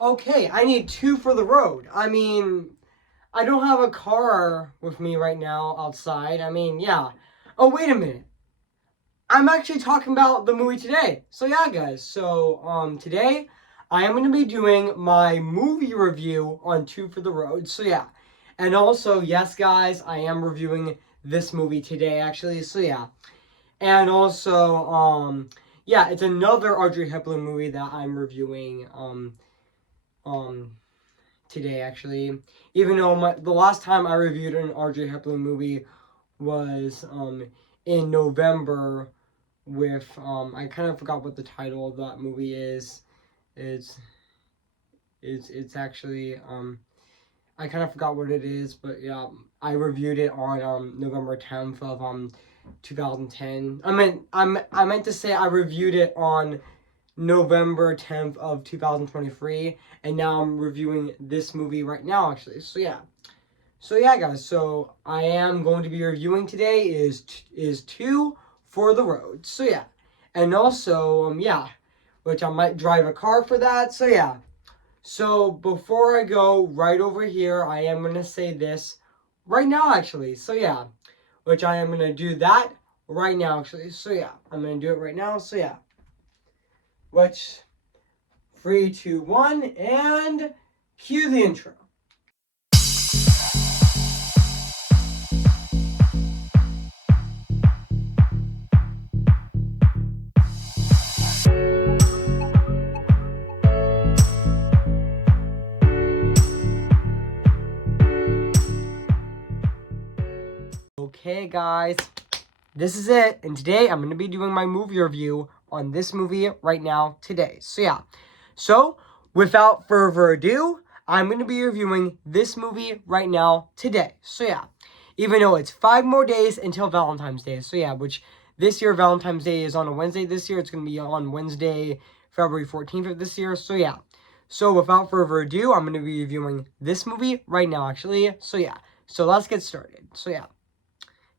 Okay, I need two for the road. I mean, I don't have a car with me right now outside. I mean, yeah. Oh, wait a minute. I'm actually talking about the movie today. So yeah, guys. So today I am going to be doing my movie review on Two for the Road. So yeah. And also, yes, guys, I am reviewing this movie today actually. So yeah. And also yeah, it's another Audrey Hepburn movie that I'm reviewing um today actually. Even though the last time I reviewed an Audrey Hepburn movie was in November with I kind of forgot what the title of that movie is. It's it's actually I kind of forgot what it is, but yeah, I reviewed it on November 10th of 2010. I meant to say I reviewed it on November 10th of 2023, and now I'm reviewing this movie right now actually. So yeah. So yeah, guys. So I am going to be reviewing today is Two for the Road. So yeah, and also yeah, which I might drive a car for that. So yeah. So before I go right over here, I am gonna say this right now actually. So yeah, which I am gonna do that right now actually. So yeah, I'm gonna do it right now. So yeah, which 3, 2, 1, and cue the intro. Okay, guys, this is it, and today I'm going to be doing my movie review on this movie right now today. So yeah, so without further ado, I'm going to be reviewing this movie right now today. So yeah, even though it's 5 more days until Valentine's Day. So yeah, which this year Valentine's Day is on a Wednesday this year. It's going to be on Wednesday, February 14th of this year. So yeah, so without further ado, I'm going to be reviewing this movie right now actually. So yeah, so let's get started. So yeah.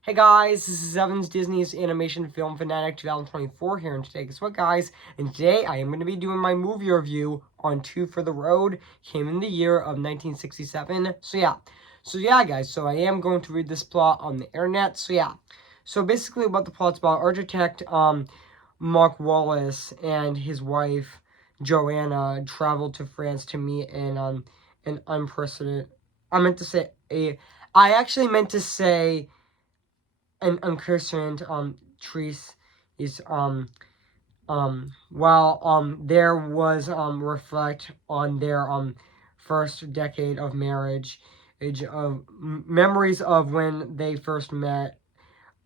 Hey guys, this is Evans, Disney's Animation Film Fanatic 2024 here, and today, guess what guys? And today I am going to be doing my movie review on Two for the Road, came in the year of 1967, so yeah guys, so I am going to read this plot on the internet, so yeah. So basically what the plot's about, architect Mark Wallace and his wife Joanna traveled to France to meet an unprecedented, I actually meant to say an uncursed trees is while there was reflect on their first decade of marriage, age of memories of when they first met,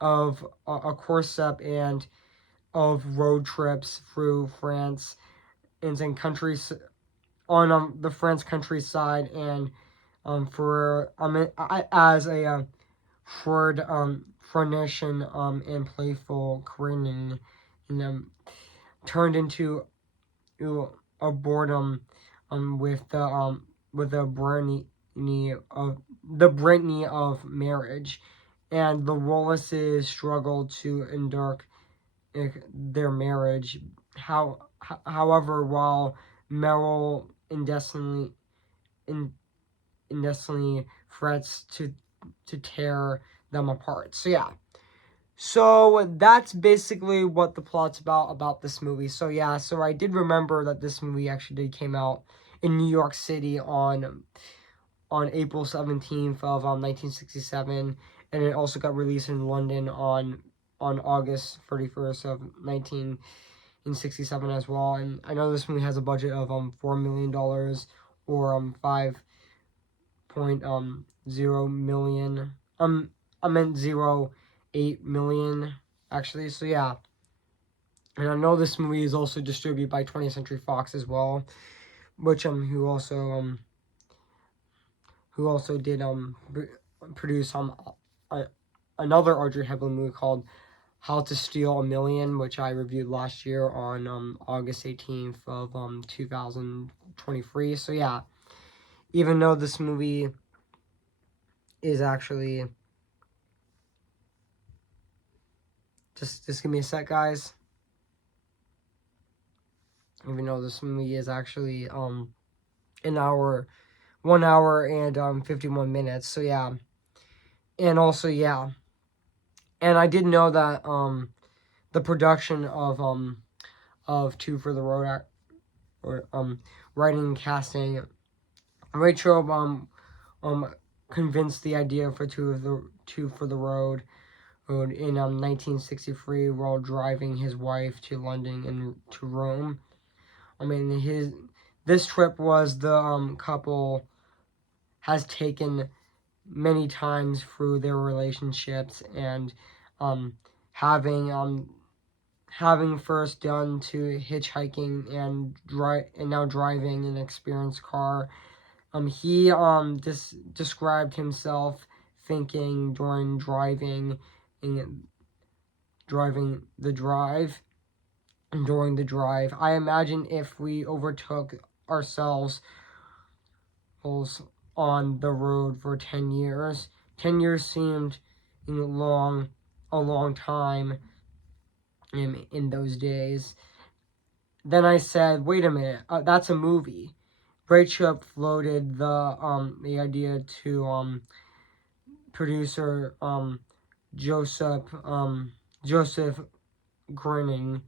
of a course-up, and of road trips through France and in countries on the French countryside, and for as a Ford Fronation and playful grinning, and turned into a boredom with the Brittany of marriage, and the Wallaces struggled to endure their marriage. However, while Merrill in, indecently threats to tear them apart. So yeah. So that's basically what the plot's about this movie. So yeah, so I did remember that this movie actually did came out in New York City on April 17th of 1967, and it also got released in London on August 31st of 1967 as well. And I know this movie has a budget of $4 million, or 5.0 million. I meant 0.8 million actually. So yeah, and I know this movie is also distributed by 20th Century Fox as well, which who also did produce a, another Audrey Hepburn movie called How to Steal a Million, which I reviewed last year on August 18th of 2023. So yeah, even though this movie is actually just give me a sec, guys. Even though this movie is actually an hour, 1 hour and 51 minutes. So yeah, and also yeah, and I did know that the production of Two for the Road, or writing and casting, Rachel convinced the idea for Two for the Road in 1963 while driving his wife to London and to Rome. I mean, this trip was the couple has taken many times through their relationships, and having having first done to hitchhiking and now driving an experienced car. He described himself thinking during driving the drive. During the drive, I imagine if we overtook ourselves on the road for 10 years. 10 years seemed a long time in those days. Then I said, wait a minute, that's a movie. Rachel floated the idea to producer Joseph Grinning,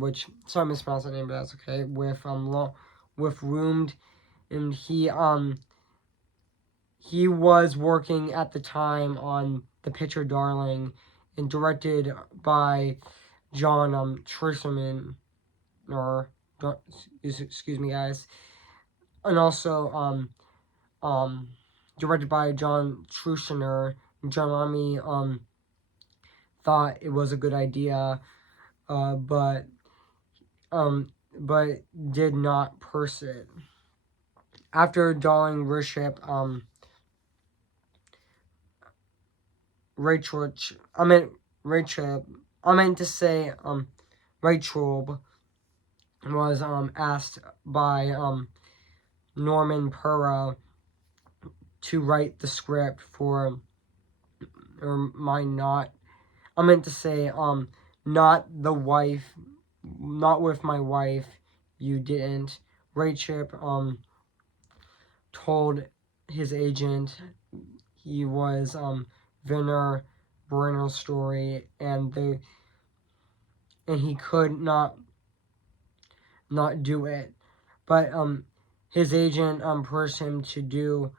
which, sorry I mispronounced that name, but that's okay. With Roomed, and he was working at the time on The Picture Darling, and directed by John Trusserman, or excuse me, guys, and also directed by John Trussener. John Army thought it was a good idea, but did not pursue it. After Darling worship, Rachel was asked by Norman Pura to write the script for, or not the wife, not with my wife, you didn't. Rachel told his agent he was Werner Brenner's story, and he could not do it, but his agent pushed him to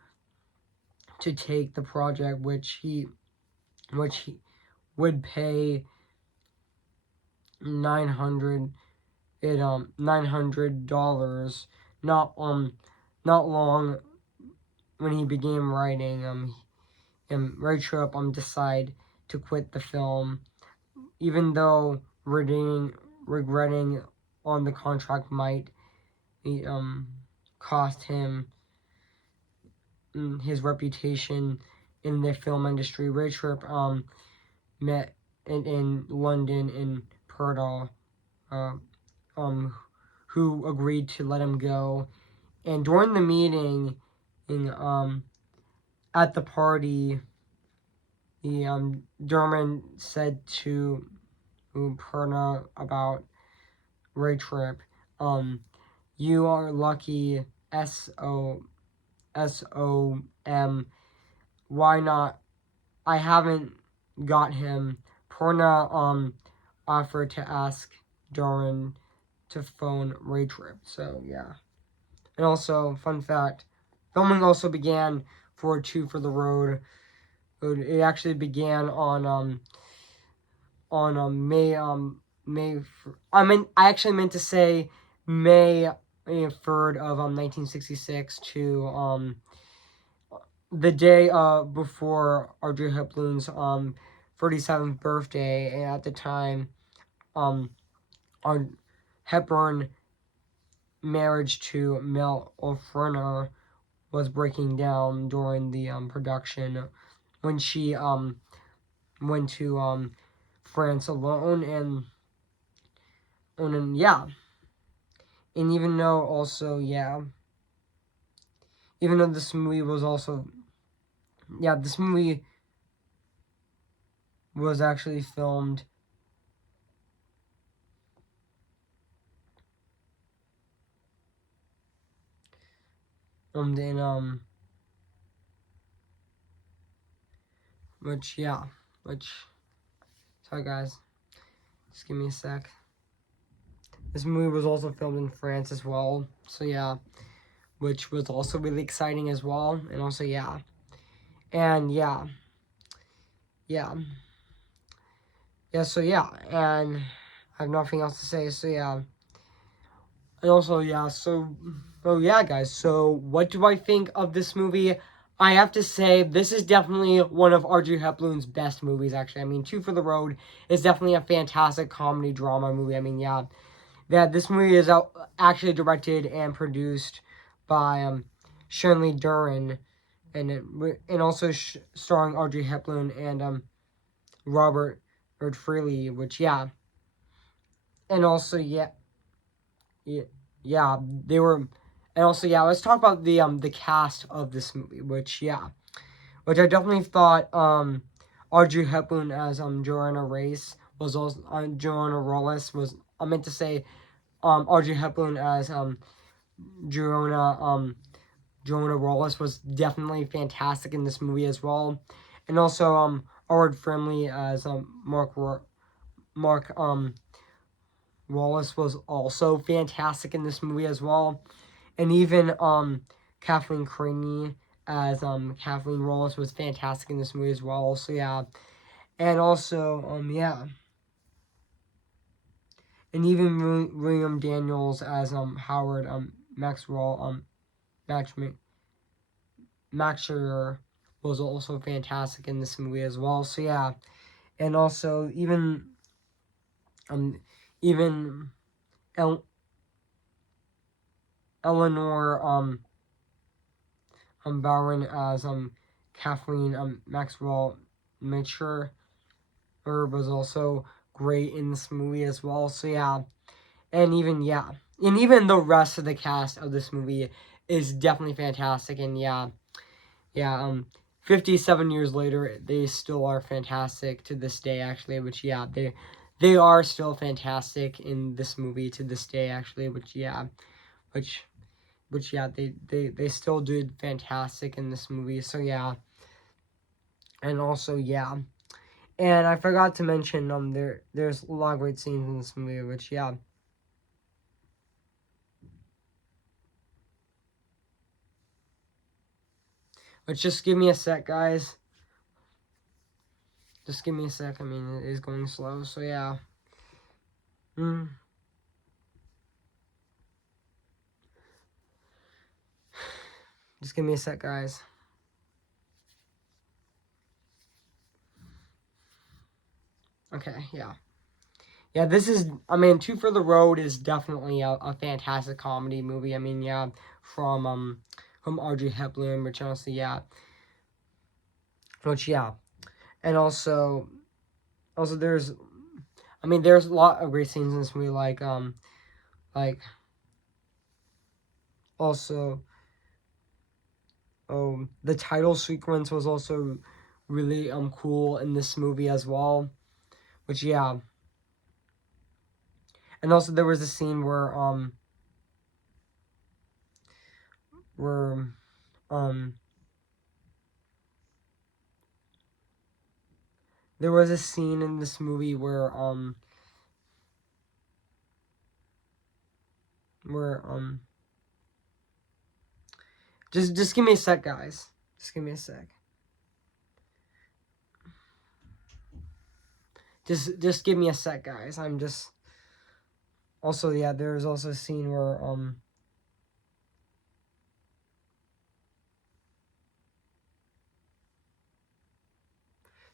take the project, which he would pay $900, not long when he began writing. And Rachel decide to quit the film, even though regretting on the contract might cost him his reputation in the film industry. Rachel met in London in Purdue, who agreed to let him go. And during the meeting, at the party, Derman said to Perna about Rachel, you are lucky, SOM. Why not? I haven't got him. Perna offered to ask Darren to phone Rachel. So yeah. And also, fun fact, filming also began for Two for the Road. It actually began on May I actually meant to say May 3rd of 1966 to the day before Audrey Hepburn's 37th birthday. And at the time, our Hepburn marriage to Mel O'Frenner was breaking down during the production when she went to France alone, and yeah, and even though this movie was this movie was actually filmed . in which yeah, which sorry guys, just give me a sec. This movie was also filmed in France as well, so yeah, which was also really exciting as well, and also yeah, and yeah, so yeah, and I have nothing else to say, so yeah, and also yeah, so oh yeah, guys, so what do I think of this movie? I have to say, this is definitely one of Audrey Hepburn's best movies, actually. I mean, Two for the Road is definitely a fantastic comedy drama movie. I mean, yeah, that this movie is actually directed and produced by Shirley Duran, and also starring Audrey Hepburn and Robert Freely, which yeah, and also yeah, they were, and also yeah, let's talk about the cast of this movie, which yeah, which I definitely thought Audrey Hepburn as Joanna Race was also Joanna Rollis was I meant to say Audrey Hepburn as Joanna Rollis was definitely fantastic in this movie as well, and also Howard Friendly as Mark Wallace was also fantastic in this movie as well, and even Kathleen Craney as Kathleen Wallace was fantastic in this movie as well. So yeah, and also yeah, and even William Daniels as Howard Maxwell Maxer was also fantastic in this movie as well. So yeah, and also um even Eleanor Bowen as Kathleen Maxwell Mitchell was also great in this movie as well. So yeah, and even the rest of the cast of this movie is definitely fantastic. And yeah, 57 years later, they still are fantastic to this day. Actually, which yeah, they are still fantastic in this movie to this day. Actually, which yeah, they still did fantastic in this movie. So yeah, and also yeah, and I forgot to mention there's a lot of great scenes in this movie, which yeah. But just give me a sec, guys. Just give me a sec. I mean, it is going slow, so yeah. Just give me a sec, guys. Okay, yeah. Yeah, this is, I mean, Two for the Road is definitely a fantastic comedy movie. I mean, yeah, from Audrey Hepburn, which honestly, yeah. Which, yeah. And also there's, I mean, there's a lot of great scenes in this movie, like, also, the title sequence was also really, cool in this movie as well. Which, yeah. And also there was a scene where there was a scene in this movie where just give me a sec, guys. Just give me a sec. Just give me a sec, guys. I'm just also yeah, there's also a scene where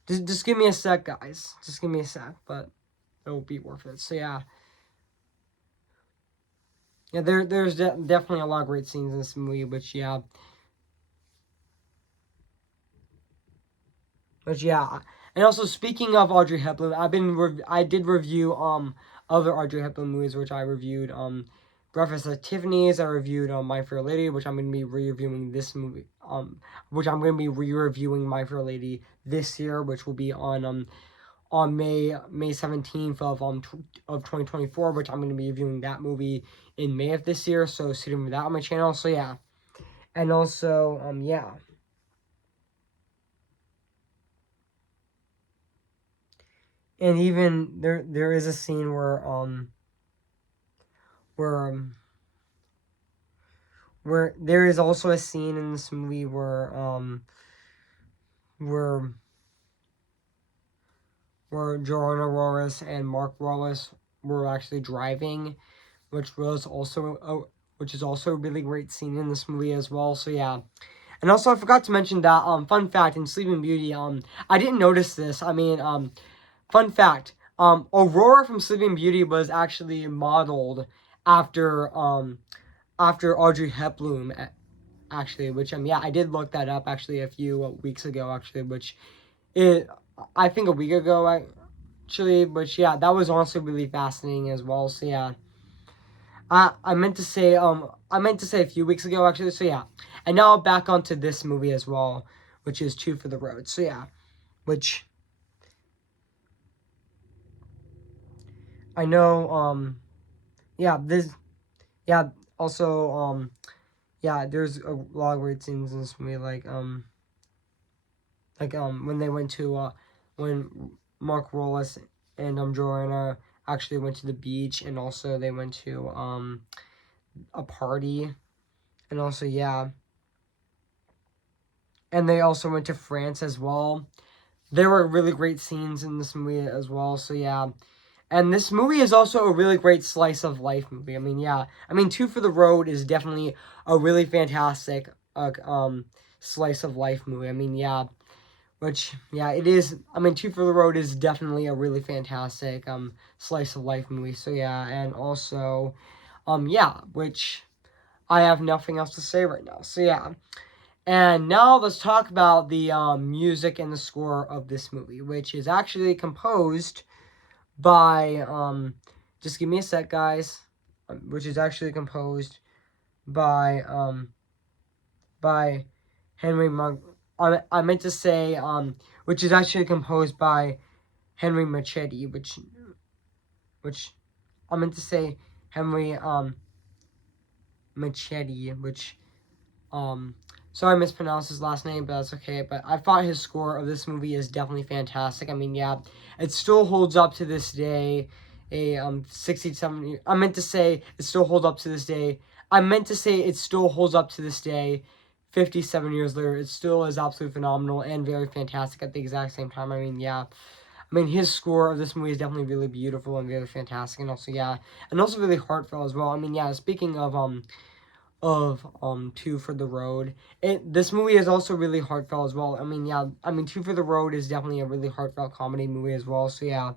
just give me a sec, guys. Just give me a sec, but it will be worth it. So yeah. Yeah, there's definitely a lot of great scenes in this movie, which yeah. And also speaking of Audrey Hepburn, I did review other Audrey Hepburn movies, which I reviewed Breakfast at Tiffany's. I reviewed My Fair Lady, which I'm gonna be re-reviewing this movie. Which I'm gonna be re-reviewing My Fair Lady this year, which will be on May 17th of 2024, which I'm gonna be reviewing that movie in May of this year. So stay tuned for that on my channel. So yeah. And also, yeah. And even there is a scene where where there is also a scene in this movie where Joanna Rollins and Mark Wallace were actually driving, which was also which is also a really great scene in this movie as well. So yeah. And also I forgot to mention that fun fact in Sleeping Beauty, I didn't notice this. I mean, fun fact, Aurora from Sleeping Beauty was actually modeled after after Audrey Hepburn, actually, which yeah, I did look that up actually a few weeks ago actually, which it I think a week ago actually, which yeah, that was also really fascinating as well. So yeah. I meant to say a few weeks ago actually, so yeah. And now back onto this movie as well, which is Two for the Road. So yeah. Which I know yeah, this yeah, also yeah, there's a lot of great scenes in this movie when they went to when Mark Rollis and Joanna actually went to the beach, and also they went to a party, and also yeah, and they also went to France as well. There were really great scenes in this movie as well, so yeah. And this movie is also a really great slice of life movie. I mean, yeah. I mean, Two for the Road is definitely a really fantastic slice of life movie. I mean, yeah. Which, yeah, it is. I mean, Two for the Road is definitely a really fantastic slice of life movie. So yeah, and also yeah, which I have nothing else to say right now. So yeah. And now let's talk about the music and the score of this movie, which is actually composed by just give me a sec, guys. Which is actually composed by by Henry Mug. I meant to say which is actually composed by Henry Machete, which I meant to say Henry Machete, which sorry I mispronounced his last name, but that's okay. But I thought his score of this movie is definitely fantastic. I mean, yeah, it still holds up to this day. A 60, 70. I meant to say it still holds up to this day. I meant to say it still holds up to this day. 57 years later, it still is absolutely phenomenal and very fantastic at the exact same time. I mean, yeah. I mean, his score of this movie is definitely really beautiful and very fantastic, and also, yeah, and also really heartfelt as well. I mean, yeah, speaking of Two for the Road. This movie is also really heartfelt as well. I mean, yeah, I mean Two for the Road is definitely a really heartfelt comedy movie as well. So yeah.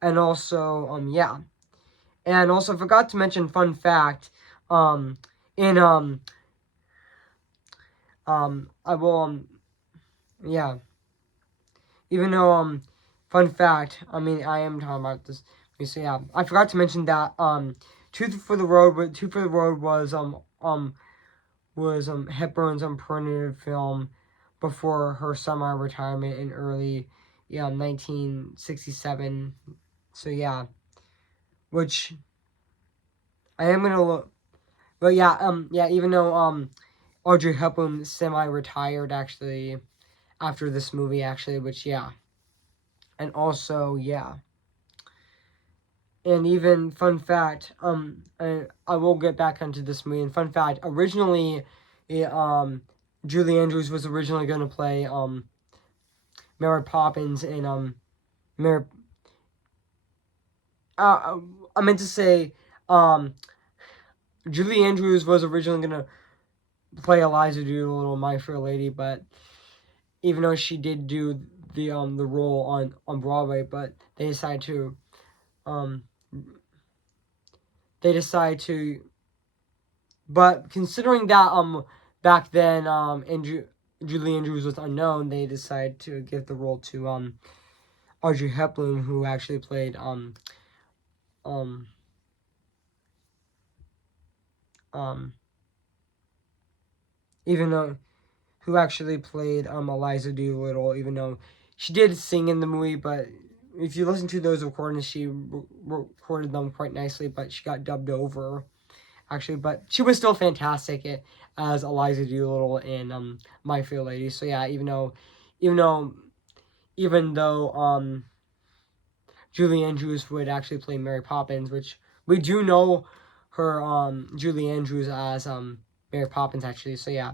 And also yeah. And also forgot to mention fun fact in I will yeah. Even though fun fact, I mean I am talking about this. So yeah, I forgot to mention that Two for the Road was Hepburn's premiere film before her semi-retirement in early 1967. So yeah, which I am gonna look, but yeah, yeah, even though Audrey Hepburn semi-retired actually after this movie actually, which yeah, and also yeah. And even fun fact, I will get back onto this movie. And fun fact, originally, Julie Andrews was originally going to play Mary Poppins in Mary. I meant to say, Julie Andrews was originally going to play Eliza Doolittle, My Fair Lady, but even though she did do the role on Broadway, but they decided to um they decided to but considering that back then Julie Andrews was unknown, they decided to give the role to Audrey Hepburn, who actually played um even though who actually played Eliza Doolittle, even though she did sing in the movie, but if you listen to those recordings, she recorded them quite nicely, but she got dubbed over actually, but she was still fantastic as Eliza Doolittle in My Fair Lady. So yeah, even though Julie Andrews would actually play Mary Poppins, which we do know her Julie Andrews as Mary Poppins actually. So yeah.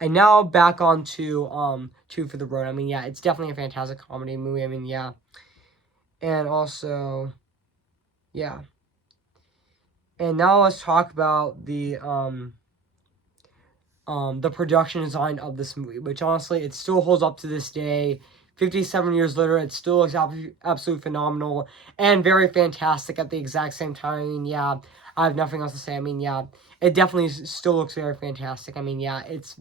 And now back on to Two for the Road. I mean, yeah, it's definitely a fantastic comedy movie. I mean, yeah. And also, yeah. And now let's talk about the production design of this movie, which honestly, it still holds up to this day. 57 years later, it still looks absolutely phenomenal and very fantastic at the exact same time. I mean, yeah, I have nothing else to say. I mean, yeah, it definitely still looks very fantastic. I mean, yeah, it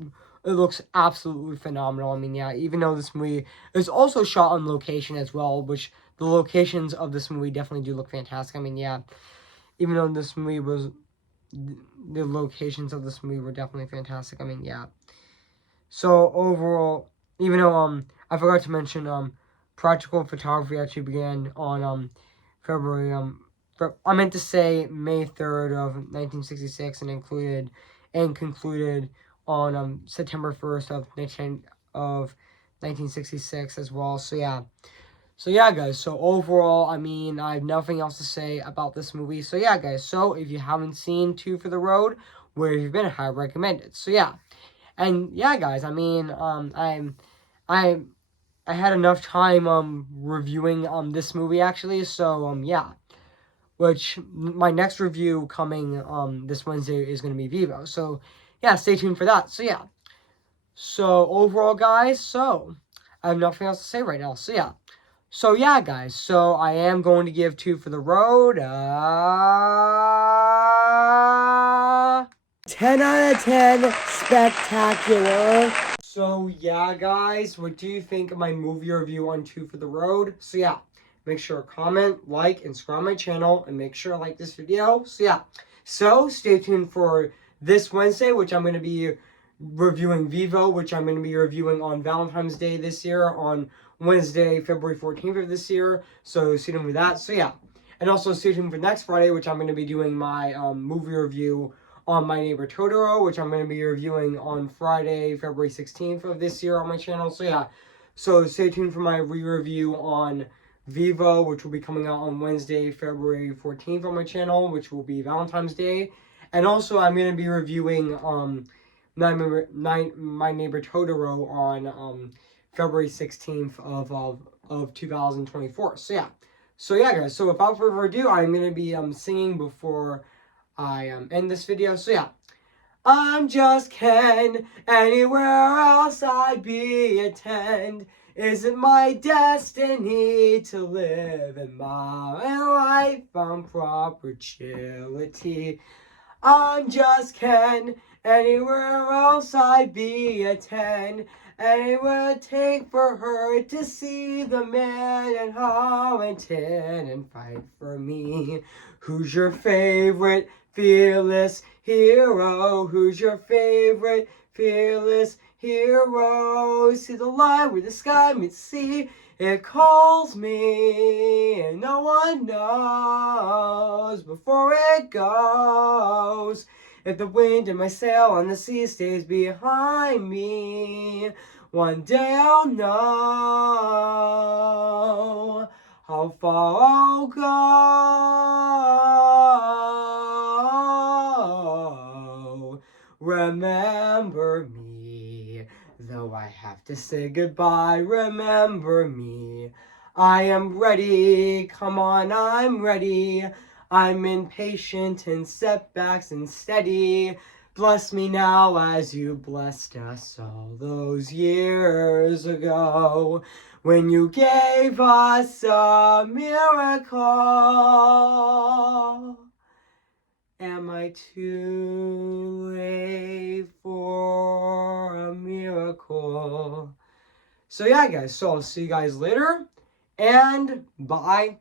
looks absolutely phenomenal. I mean, yeah, even though this movie is also shot on location as well, which the locations of this movie definitely do look fantastic. I mean, yeah, even though this movie was the locations of this movie were definitely fantastic. I mean, yeah. So overall, even though I forgot to mention practical photography actually began on February I meant to say May 3rd of 1966 and concluded on September 1st of 1966 as well. So yeah. So yeah, guys, so overall, I mean, I have nothing else to say about this movie. So yeah, guys, so if you haven't seen Two for the Road, where have you been? I highly recommend it. So yeah. And yeah, guys, I mean, I I had enough time reviewing this movie actually. So yeah. Which my next review coming this Wednesday is gonna be Vivo. So yeah, stay tuned for that. So yeah. So overall, guys, so I have nothing else to say right now. So yeah. So yeah, guys, so I am going to give Two for the Road 10 out of 10 spectacular. So yeah, guys, what do you think of my movie review on Two for the Road? So yeah, make sure to comment, like, and subscribe my channel, and make sure to like this video. So yeah, so stay tuned for this Wednesday, which I'm going to be reviewing Vivo, which I'm going to be reviewing on Valentine's Day this year on Wednesday, February 14th of this year. So stay tuned for that. So yeah. And also stay tuned for next Friday, which I'm going to be doing my movie review on My Neighbor Totoro, which I'm going to be reviewing on Friday, February 16th of this year on my channel. So yeah. So stay tuned for my re-review on Vivo, which will be coming out on Wednesday, February 14th on my channel, which will be Valentine's Day. And also I'm going to be reviewing My Neighbor Totoro on February 16th of 2024. So yeah, guys. So without further ado, I'm gonna be singing before I end this video. So yeah. I'm just Ken. Anywhere else I'd be attend. Is it my destiny to live in my life on property? I'm just Ken. Anywhere else I'd be a 10. And it would take for her to see the man in Harlington and fight for me. Who's your favorite fearless hero? Who's your favorite fearless hero? See the line where the sky meets sea. It calls me, and no one knows before it goes. If the wind in my sail on the sea stays behind me, one day I'll know how far I'll go. Remember me. Though I have to say goodbye, remember me. I am ready, come on, I'm ready. I'm impatient in setbacks and steady. Bless me now as you blessed us all those years ago, when you gave us a miracle. Am I too late for a miracle? So yeah, guys, so I'll see you guys later, and bye.